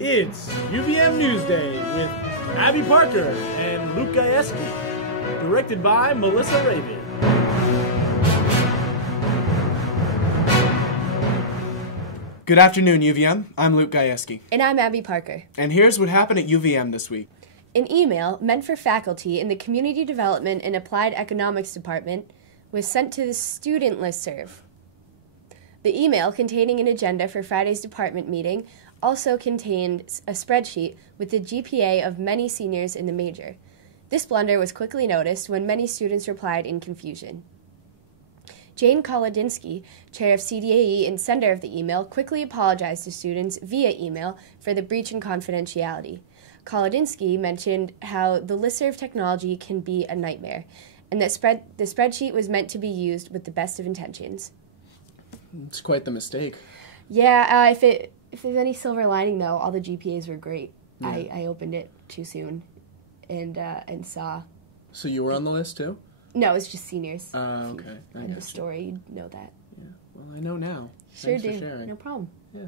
It's UVM Newsday with Abby Parker and Luke Gajewski, directed by Melissa Raven. Good afternoon, UVM. I'm Luke Gajewski. And I'm Abby Parker. And here's what happened at UVM this week. An email meant for faculty in the Community Development and Applied Economics Department was sent to the student listserv. The email, containing an agenda for Friday's department meeting, also contained a spreadsheet with the GPA of many seniors in the major. This blunder was quickly noticed when many students replied in confusion. Jane Kolodinsky, chair of CDAE and sender of the email, quickly apologized to students via email for the breach in confidentiality. Kolodinsky mentioned how the listserv technology can be a nightmare, and that the spreadsheet was meant to be used with the best of intentions. It's quite the mistake. Yeah, if there's any silver lining, though, all the GPAs were great. Yeah. I opened it too soon and saw. So you were on the list, too? No, it's just seniors. Okay. I read the story, you'd know that. Yeah, well, I know now. Sure Thanks do. for sharing. No problem. Yeah.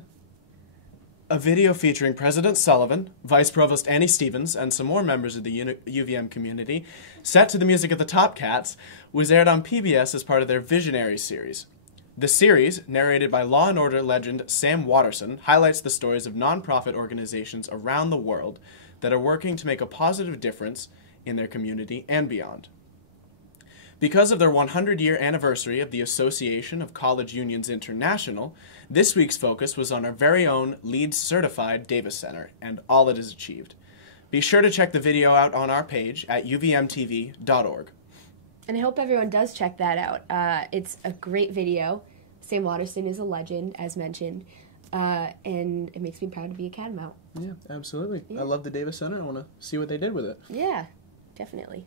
A video featuring President Sullivan, Vice Provost Annie Stevens, and some more members of the UVM community, set to the music of the Top Cats, was aired on PBS as part of their Visionary series. The series, narrated by Law & Order legend Sam Watterson, highlights the stories of nonprofit organizations around the world that are working to make a positive difference in their community and beyond. Because of their 100-year anniversary of the Association of College Unions International, this week's focus was on our very own LEED-certified Davis Center and all it has achieved. Be sure to check the video out on our page at uvmtv.org. And I hope everyone does check that out. It's a great video. Sam Watterson is a legend, as mentioned, and it makes me proud to be a Catamount. Yeah, absolutely. Yeah. I love the Davis Center. I want to see what they did with it. Yeah, definitely.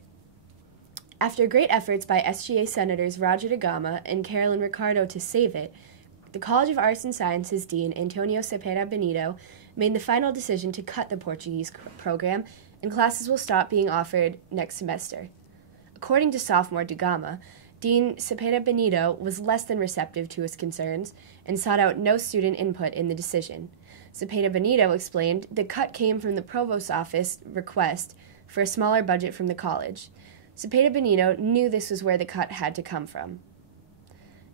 After great efforts by SGA Senators Roger DeGama and Carolyn Ricardo to save it, the College of Arts and Sciences Dean Antonio Cepeda Benito made the final decision to cut the Portuguese program, and classes will stop being offered next semester. According to sophomore DeGama, Dean Cepeda Benito was less than receptive to his concerns and sought out no student input in the decision. Cepeda Benito explained the cut came from the provost's office request for a smaller budget from the college. Cepeda Benito knew this was where the cut had to come from.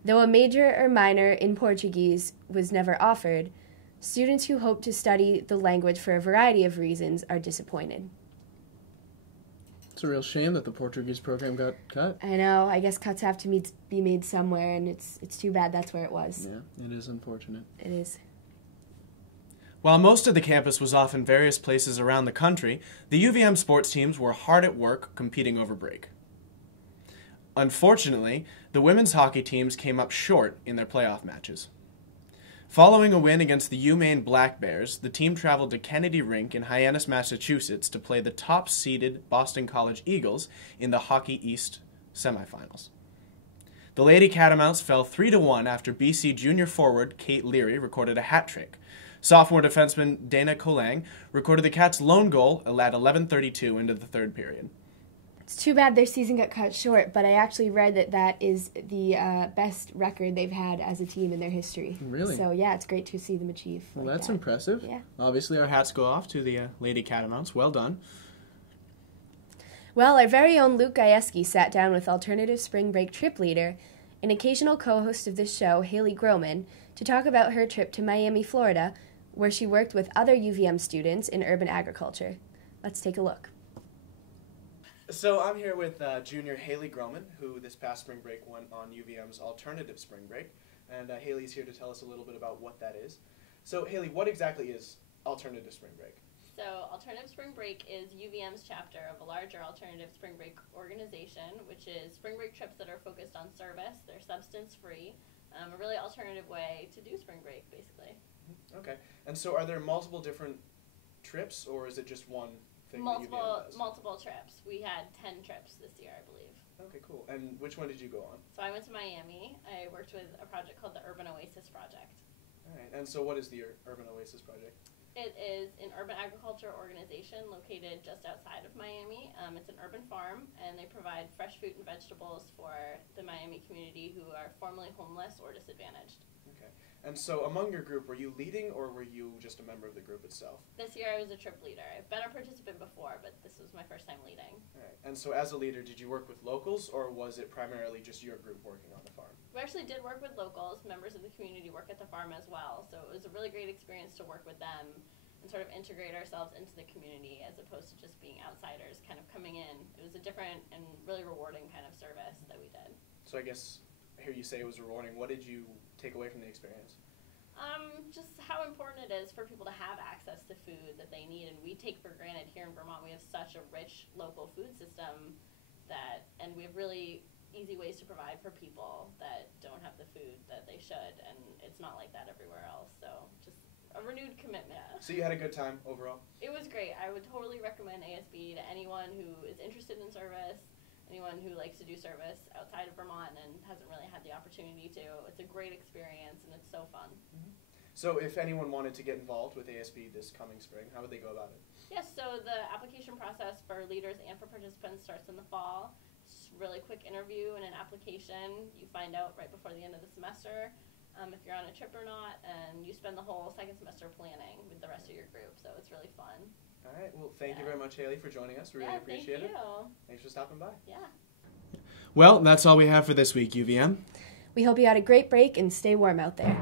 Though a major or minor in Portuguese was never offered, students who hope to study the language for a variety of reasons are disappointed. It's a real shame that the Portuguese program got cut. I know. I guess cuts have to be made somewhere, and it's too bad that's where it was. Yeah, it is unfortunate. It is. While most of the campus was off in various places around the country, the UVM sports teams were hard at work competing over break. Unfortunately, the women's hockey teams came up short in their playoff matches. Following a win against the UMaine Black Bears, the team traveled to Kennedy Rink in Hyannis, Massachusetts to play the top-seeded Boston College Eagles in the Hockey East semifinals. The Lady Catamounts fell 3-1 after BC junior forward Kate Leary recorded a hat trick. Sophomore defenseman Dana Colang recorded the Cats' lone goal at 11:32 into the third period. It's too bad their season got cut short, but I actually read that is the best record they've had as a team in their history. Really? So, yeah, it's great to see them achieve. Well, like that's that. impressive. Yeah. Obviously, our hats go off to the Lady Catamounts. Well done. Well, our very own Luke Gajewski sat down with alternative spring break trip leader and occasional co-host of this show, Haley Groman, to talk about her trip to Miami, Florida, where she worked with other UVM students in urban agriculture. Let's take a look. So I'm here with junior Haley Groman, who this past spring break went on UVM's alternative spring break. And Haley's here to tell us a little bit about what that is. So Haley, what exactly is alternative spring break? So Alternative Spring Break is UVM's chapter of a larger alternative spring break organization, which is spring break trips that are focused on service. They're substance-free, a really alternative way to do spring break, basically. Okay. And so are there multiple different trips, or is it just one thing that UVM does? Multiple trips. We had 10 trips this year, I believe. Okay, cool. And which one did you go on? So I went to Miami. I worked with a project called the Urban Oasis Project. All right. And so what is the Urban Oasis Project? It is an urban agriculture organization located just outside of Miami. It's an urban farm, and they provide fresh fruit and vegetables for the Miami community who are formerly homeless or disadvantaged. Okay. And so among your group, were you leading or were you just a member of the group itself? This year I was a trip leader. I've been a participant before, but this was my first time leading. All right. And so as a leader, did you work with locals or was it primarily just your group working on the farm? We actually did work with locals. Members of the community work at the farm as well, so it was a really great experience to work with them and sort of integrate ourselves into the community as opposed to just being outsiders kind of coming in. It was a different and really rewarding kind of service that we did. So I guess I hear you say it was rewarding. What did you take away from the experience? Just how important it is for people to have access to food that they need, and we take for granted here in Vermont. We have such a rich local food system and we have really easy ways to provide for people that don't have the food that they should, and it's not like that everywhere else. So just a renewed commitment. So you had a good time overall? It was great. I would totally recommend ASB to anyone who is interested in service, anyone who likes to do service outside of Vermont and hasn't really had the opportunity to. It's a great experience and it's so fun. Mm-hmm. So if anyone wanted to get involved with ASB this coming spring, how would they go about it? Yes, so the application process for leaders and for participants starts in the fall. It's just a really quick interview and an application. You find out right before the end of the semester if you're on a trip or not, and you spend the whole second semester planning with the rest of your group, so it's really fun. All right, well, thank you very much, Haley, for joining us. We really appreciate it. Thanks for stopping by. Yeah. Well, that's all we have for this week, UVM. We hope you had a great break and stay warm out there.